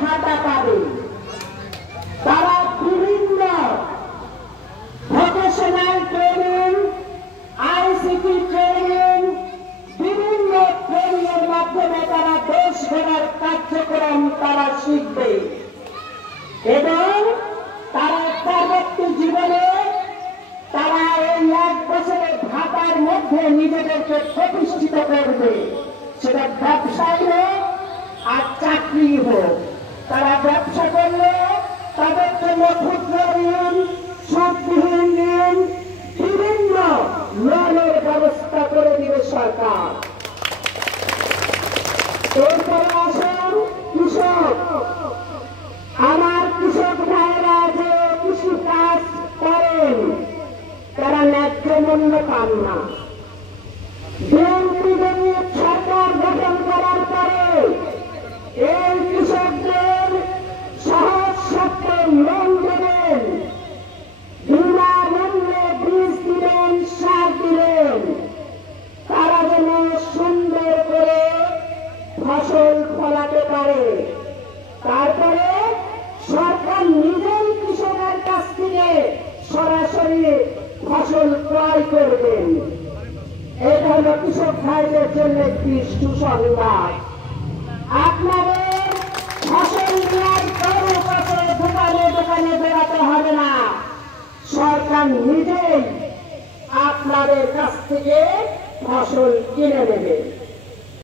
ভাতা পাবে। তারা বিভিন্ন ভোকেশনাল ট্রেনিং, আইসিটি ট্রেনিং, বিভিন্ন ট্রেনিং এর মাধ্যমে তারা দেশ গড়ার কার্যক্রম তারা শিখবে এবং তারা পরবর্তী জীবনে তারা এই 1 বছরের ভাতার মধ্যে নিজেদেরকে প্রতিষ্ঠিত করবে। সেটা ব্যবসায় হোক আর চাকরি হোক। তারা ব্যবসা করলে তাদের জন্য ক্ষুদ্র ঋণ, সুদবিহীন ঋণ, বিভিন্ন লোনের ব্যবস্থা করে দিবে সরকার। এরপরে আসেন কৃষক। আমার কৃষক ভাইরা যে কৃষি কাজ করেন তারা ন্যায্য মূল্য পান না। বিএনপি সরকার গঠন করার পরে এই কৃষকদের সহজ শর্তে লোন দেবেন, বিনামূল্যে বীজ দিলেন, সার দিলেন, তারা যেন সুন্দর করে ফসল ফলাতে পারে। তারপরে সরকার নিজেই কৃষকের কাছ থেকে সরাসরি ফসল ক্রয় করবেন। এটা হল কৃষক ভাইদের জন্য একটি সুসংবাদ। আপনাদের ফসল নেওয়ার কারো কাছে দোকানে দোকানে বেড়াতে হবে না, সরকার নিজেই আপনাদের কাছ থেকে ফসল কিনে নেবে।